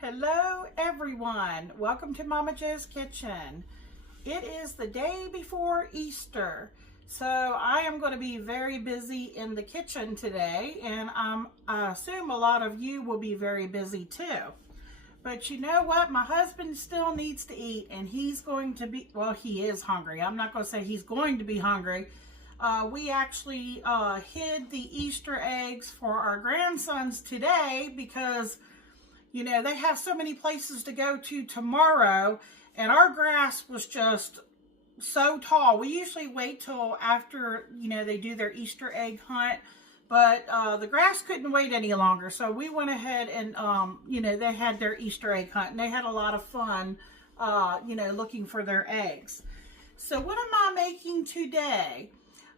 Hello everyone, welcome to Mama Jo's Kitchen. It is the day before Easter, so I am going to be very busy in the kitchen today, and I assume a lot of you will be very busy too. But you know what, my husband still needs to eat, and he's going to be, well, he is hungry. I'm not going to say he's going to be hungry. We actually hid the Easter eggs for our grandsons today because you know, they have so many places to go to tomorrow, and our grass was just so tall. We usually wait till after, you know, they do their Easter egg hunt, but the grass couldn't wait any longer. So we went ahead and, you know, they had their Easter egg hunt, and they had a lot of fun, you know, looking for their eggs. So what am I making today?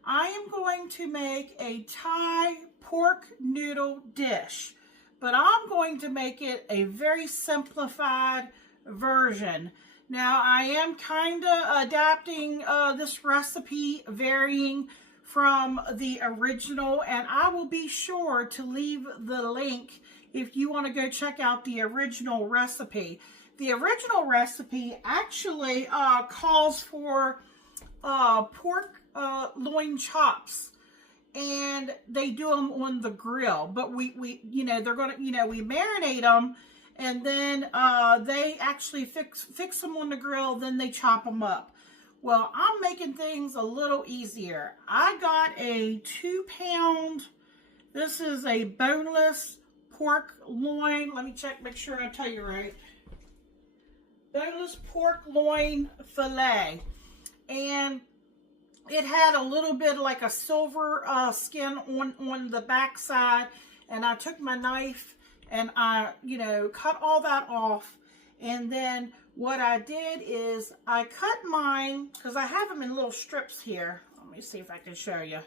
I am going to make a Thai pork noodle dish. But I'm going to make it a very simplified version. Now, I am kind of adapting this recipe, varying from the original, and I will be sure to leave the link if you want to go check out the original recipe. The original recipe actually calls for pork loin chops. And they do them on the grill, but we you know, they're gonna, you know, we marinate them, and then they actually fix them on the grill, then they chop them up. Well, I'm making things a little easier. I got a 2-pound, this is a boneless pork loin. Let me check, make sure I tell you right. Boneless pork loin fillet, and it had a little bit like a silver skin on the back side, and I took my knife and I, you know, cut all that off. And then what I did is I cut mine, because I have them in little strips here. Let me see if I can show you.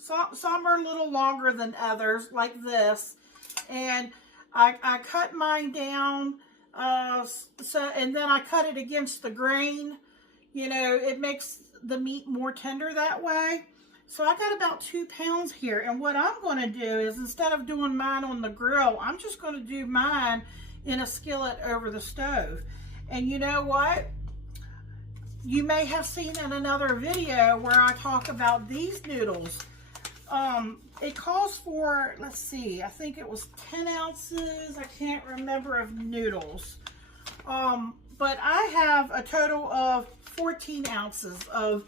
Some are a little longer than others, like this. And I cut mine down, and then I cut it against the grain. You know, it makes the meat more tender that way. So I got about 2 pounds here. And what I'm going to do is, instead of doing mine on the grill, I'm just going to do mine in a skillet over the stove. And you know what? You may have seen in another video where I talk about these noodles. It calls for, let's see, I think it was 10 ounces. I can't remember, of noodles. But I have a total of 14 ounces of,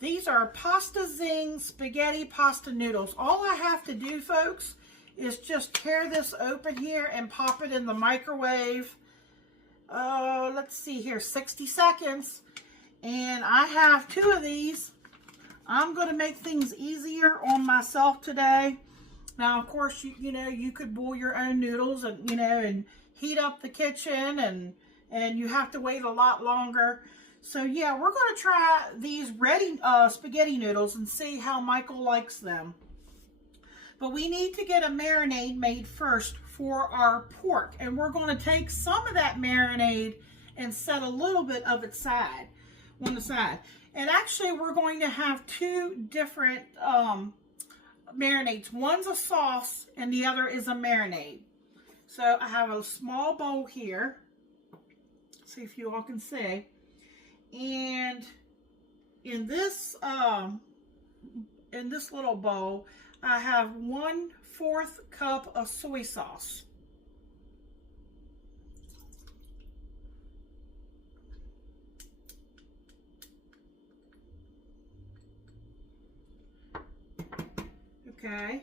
these are Pasta Zing spaghetti pasta noodles. All I have to do, folks, is just tear this open here and pop it in the microwave. Let's see here, 60 seconds. And I have 2 of these. I'm going to make things easier on myself today. Now, of course, you know, you could boil your own noodles and, you know, and heat up the kitchen, and you have to wait a lot longer. So yeah, we're going to try these ready spaghetti noodles and see how Michael likes them. But we need to get a marinade made first for our pork. And we're going to take some of that marinade and set a little bit of it on the side. And actually, we're going to have 2 different marinades. One's a sauce and the other is a marinade. So I have a small bowl here. See if you all can see. And in this little bowl, I have 1/4 cup of soy sauce. Okay.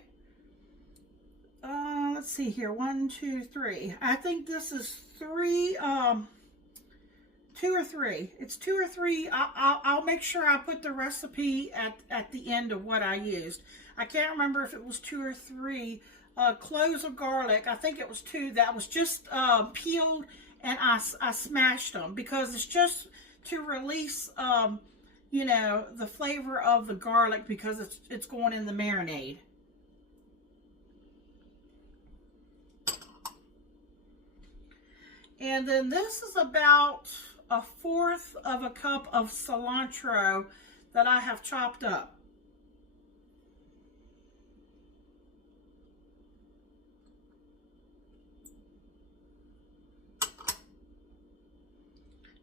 Let's see here. 1, 2, 3. I think this is 3. 2 or 3. It's 2 or 3. I'll make sure I put the recipe at the end of what I used. I can't remember if it was 2 or 3 cloves of garlic. I think it was 2. That was just peeled, and I smashed them because it's just to release, you know, the flavor of the garlic, because it's going in the marinade. And then this is about 1/4 cup of cilantro that I have chopped up.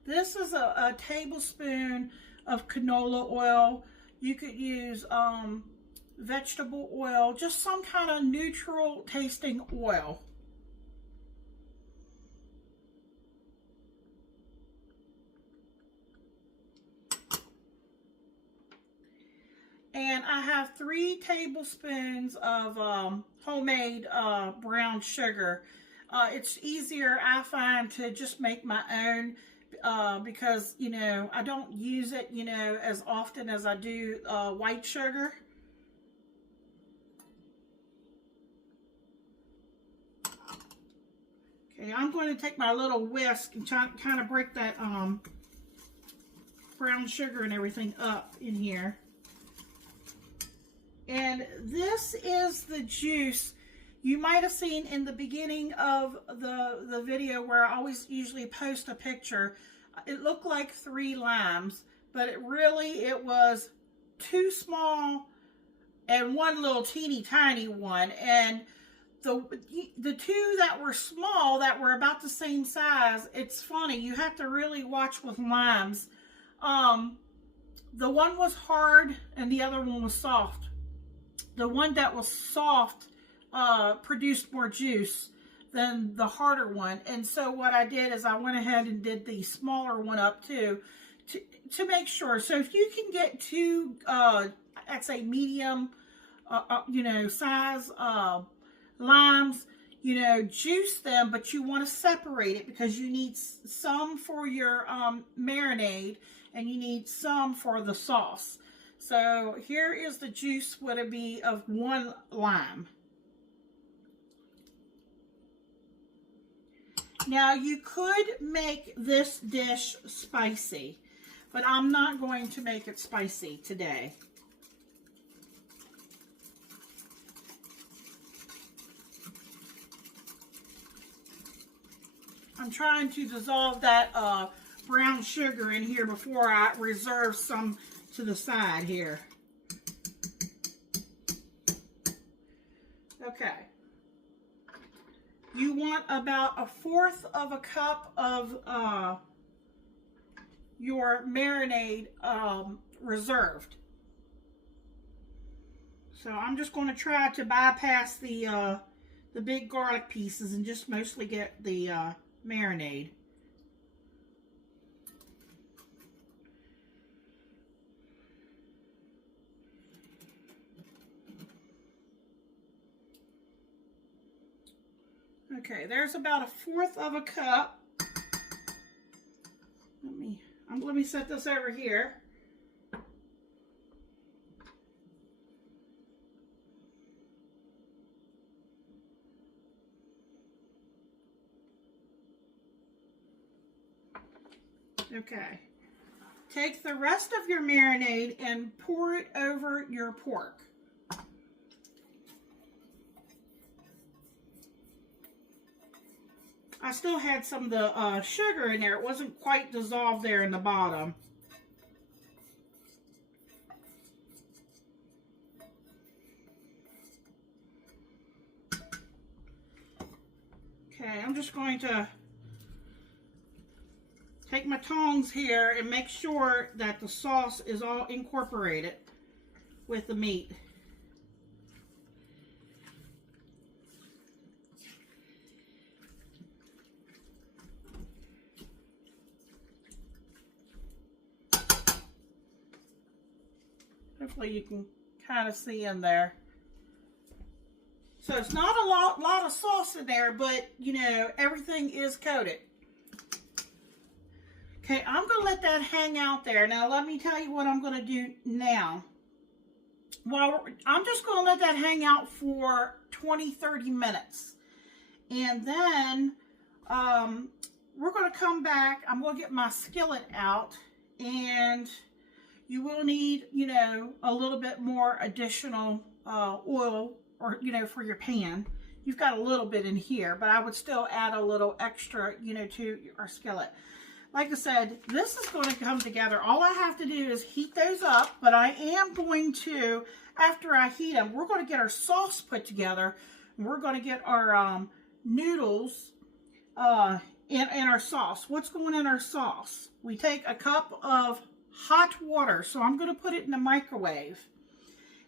This is a tablespoon of canola oil. You could use vegetable oil, just some kind of neutral tasting oil. And I have 3 tablespoons of homemade brown sugar. It's easier, I find, to just make my own because, you know, I don't use it, you know, as often as I do white sugar. Okay, I'm going to take my little whisk and kind of break that brown sugar and everything up in here. And this is the juice you might have seen in the beginning of the video where I always usually post a picture. It looked like 3 limes, but it was 2 small and 1 little teeny tiny one. And the 2 that were small, that were about the same size, it's funny, you have to really watch with limes. The one was hard and the other one was soft. The one that was soft produced more juice than the harder one. And so what I did is I went ahead and did the smaller one up too, to make sure. So if you can get 2, I'd say medium, you know, size limes, you know, juice them, but you want to separate it because you need some for your marinade and you need some for the sauce. So here is the juice, would it be, of 1 lime. Now you could make this dish spicy, but I'm not going to make it spicy today. I'm trying to dissolve that brown sugar in here before I reserve some to the side here. Okay. You want about 1/4 of a cup of your marinade reserved. So I'm just going to try to bypass the big garlic pieces and just mostly get the marinade. Okay, there's about 1/4 of a cup. Let me set this over here. Okay. Take the rest of your marinade and pour it over your pork. I still had some of the sugar in there. It wasn't quite dissolved there in the bottom. Okay, I'm just going to take my tongs here and make sure that the sauce is all incorporated with the meat. Hopefully you can kind of see in there. So it's not a lot of sauce in there, but you know, everything is coated. Okay, I'm going to let that hang out there. Now let me tell you what I'm going to do now. Well, I'm just going to let that hang out for 20-30 minutes. And then we're going to come back. I'm going to get my skillet out, and you will need, you know, a little bit more additional oil, or, you know, for your pan. You've got a little bit in here, but I would still add a little extra, you know, to our skillet. Like I said, this is going to come together. All I have to do is heat those up, but I am going to, after I heat them, we're going to get our sauce put together. We're going to get our noodles in our sauce. What's going in our sauce? We take a cup of hot water. So I'm going to put it in the microwave.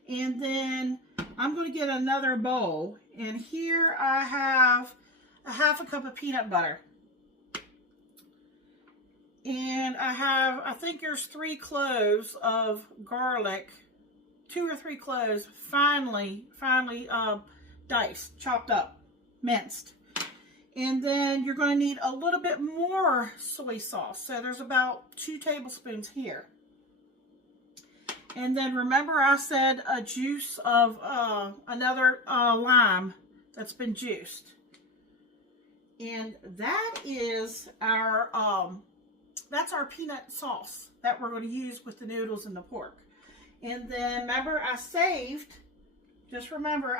And then I'm going to get another bowl. And here I have a half a cup of peanut butter. And I think there's 3 cloves of garlic, 2 or 3 cloves, finely diced, chopped up, minced. And then you're going to need a little bit more soy sauce. So there's about 2 tablespoons here. And then remember I said a juice of another lime that's been juiced. And that is that's our peanut sauce that we're going to use with the noodles and the pork. And then remember I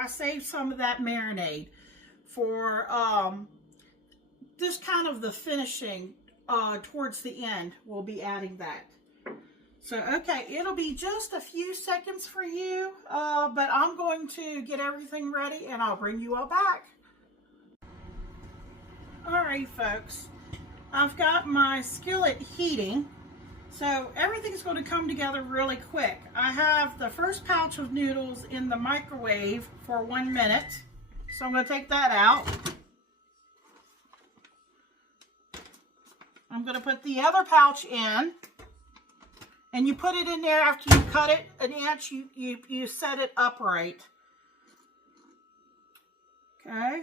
saved some of that marinade for just kind of the finishing towards the end. We'll be adding that. So, okay, it'll be just a few seconds for you, but I'm going to get everything ready and I'll bring you all back. Alright, folks. I've got my skillet heating, so everything's going to come together really quick. I have the first pouch of noodles in the microwave for 1 minute, so I'm going to take that out. I'm going to put the other pouch in, and you put it in there after you cut it an inch, you set it upright. Okay.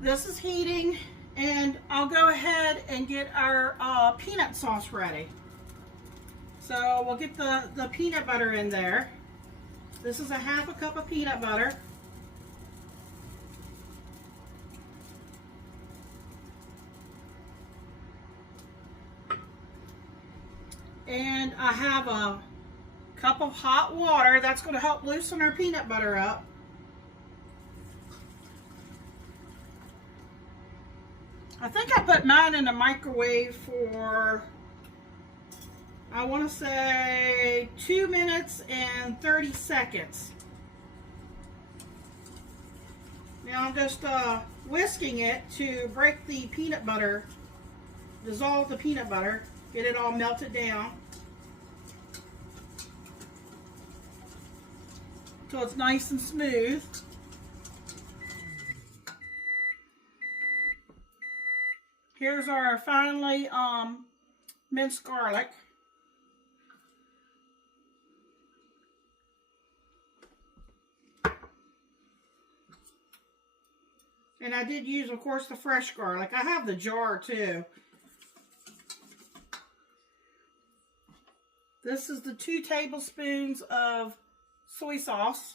This is heating. And I'll go ahead and get our peanut sauce ready. So we'll get the peanut butter in there. This is a half a cup of peanut butter. And I have a cup of hot water. That's going to help loosen our peanut butter up. I think I put mine in the microwave for, I want to say 2 minutes and 30 seconds. Now I'm just whisking it to break the peanut butter, dissolve the peanut butter, get it all melted down so it's nice and smooth. Here's our finely minced garlic. And I did use, of course, the fresh garlic. I have the jar too. This is the 2 tablespoons of soy sauce.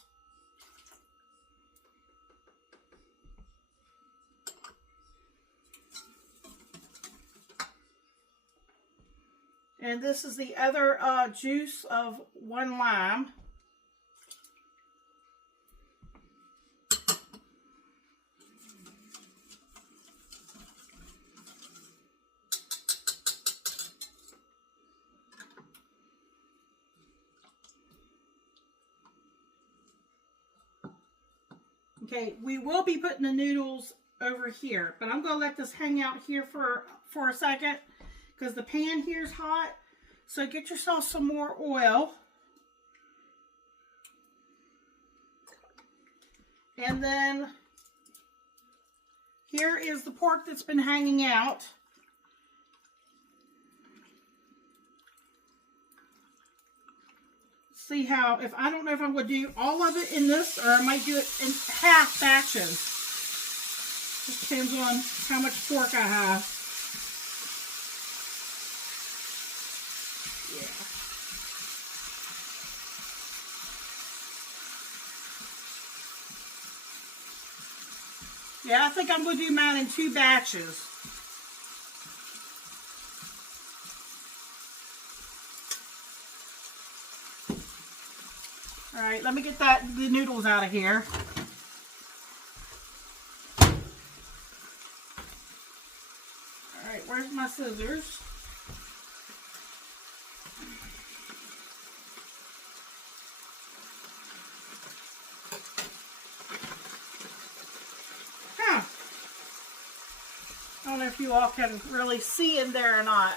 And this is the other juice of 1 lime. Okay, we will be putting the noodles over here, but I'm going to let this hang out here for a second because the pan here is hot. So get yourself some more oil. And then here is the pork that's been hanging out. See how, I don't know if I'm going to do all of it in this or I might do it in half batches. Just depends on how much pork I have. Yeah, I think I'm going to do mine in 2 batches. All right, let me get the noodles out of here. All right, where's my scissors? don't know if you all can really see in there or not.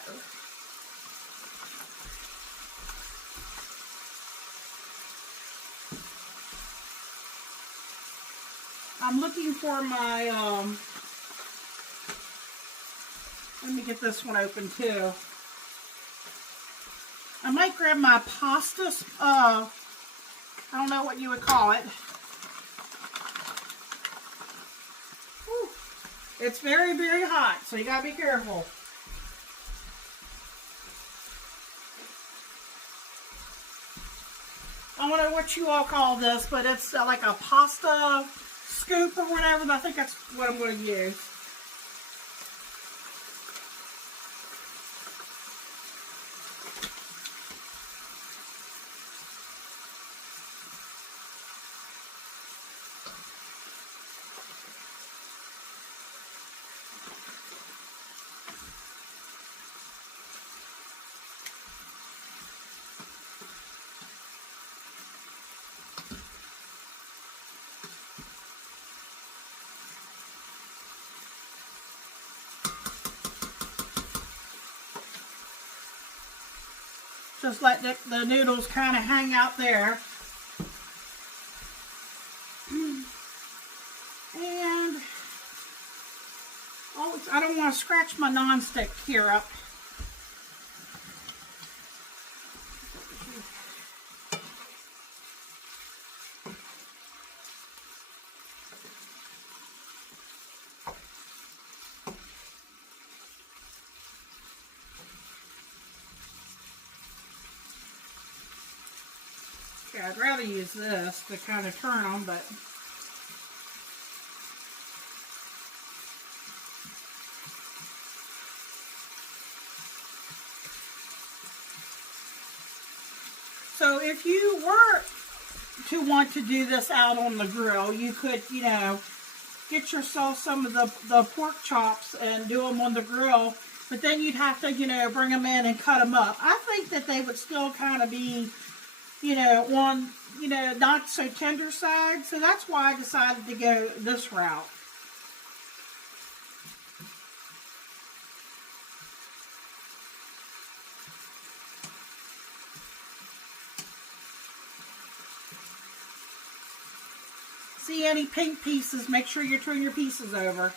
I'm looking for my, let me get this one open too. I might grab my pasta, I don't know what you would call it. Whew. It's very, very hot, so you gotta be careful. I don't know what you all call this, but it's like a pasta scoop or whatever, and I think that's what I'm going to use. Just let the noodles kind of hang out there. And oh, I don't want to scratch my nonstick here up. I'd rather use this to kind of turn them, but so if you were to want to do this out on the grill, you could, you know, get yourself some of the pork chops and do them on the grill, but then you'd have to, you know, bring them in and cut them up. I think that they would still kind of be, you know, on, you know, not so tender side. So that's why I decided to go this route. See any pink pieces, make sure you turn your pieces over.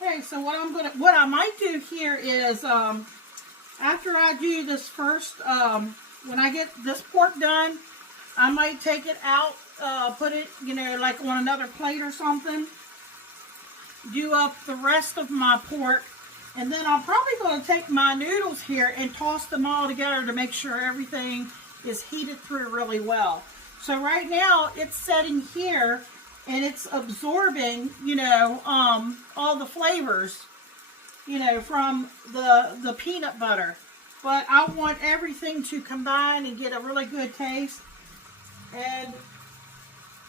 Okay, so what I might do here is, after I do this first, when I get this pork done, I might take it out, put it, you know, like on another plate or something, do up the rest of my pork, and then I'm probably going to take my noodles here and toss them all together to make sure everything is heated through really well. So right now, it's setting here, and it's absorbing, you know, all the flavors, you know, from the peanut butter. But I want everything to combine and get a really good taste. And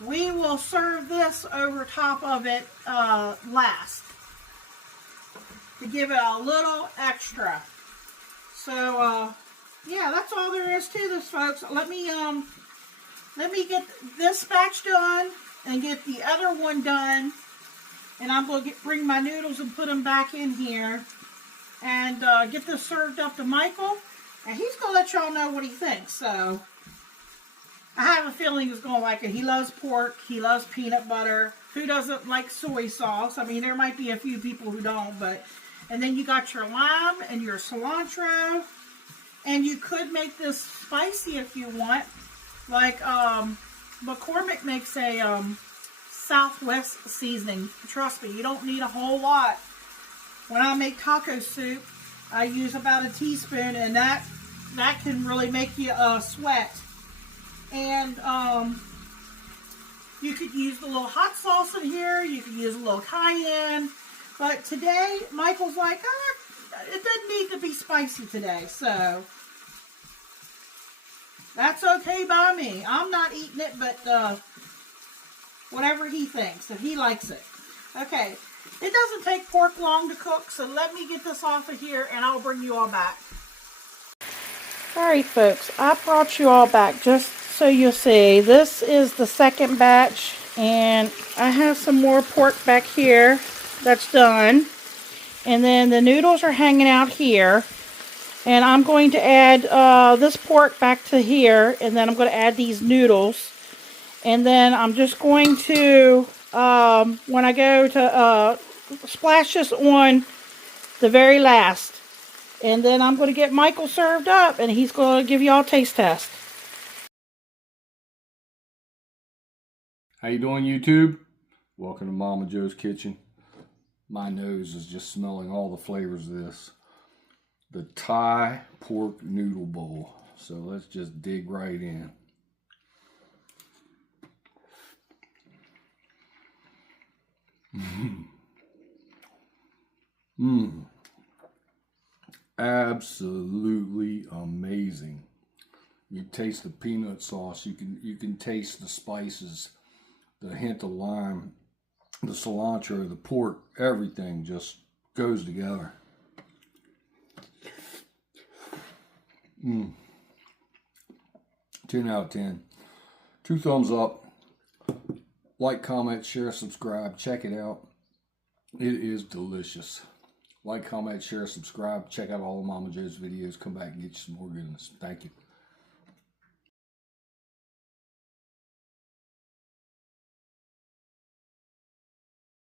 we will serve this over top of it last to give it a little extra. So, yeah, that's all there is to this, folks. Let me get this batch done and get the other one done, and I'm going to bring my noodles and put them back in here and get this served up to Michael, and he's going to let y'all know what he thinks. So I have a feeling he's going to like it. He loves pork, he loves peanut butter. Who doesn't like soy sauce? I mean, there might be a few people who don't, but, and then you got your lime and your cilantro, and you could make this spicy if you want, like McCormick makes a Southwest seasoning. Trust me, you don't need a whole lot. When I make taco soup, I use about a teaspoon, and that can really make you sweat. And you could use a little hot sauce in here. You could use a little cayenne. But today, Michael's like, it doesn't need to be spicy today, so that's okay by me. I'm not eating it, but whatever he thinks, if he likes it. Okay, it doesn't take pork long to cook, so let me get this off of here and I'll bring you all back. Alright folks, I brought you all back just so you'll see. This is the second batch, and I have some more pork back here that's done. And then the noodles are hanging out here. And I'm going to add this pork back to here, and then I'm going to add these noodles. And then I'm just going to, when I go to splash this on the very last. And then I'm going to get Michael served up, and he's going to give you all a taste test. How you doing, YouTube? Welcome to Mama Joe's Kitchen. My nose is just smelling all the flavors of this. The Thai pork noodle bowl. So let's just dig right in. Absolutely amazing. You taste the peanut sauce. You can taste the spices, the hint of lime, the cilantro, the pork. Everything just goes together. 10 out of 10. 2 thumbs up. Like, comment, share, subscribe. Check it out. It is delicious. Like, comment, share, subscribe. Check out all of Mama Joe's videos. Come back and get you some more goodness. Thank you.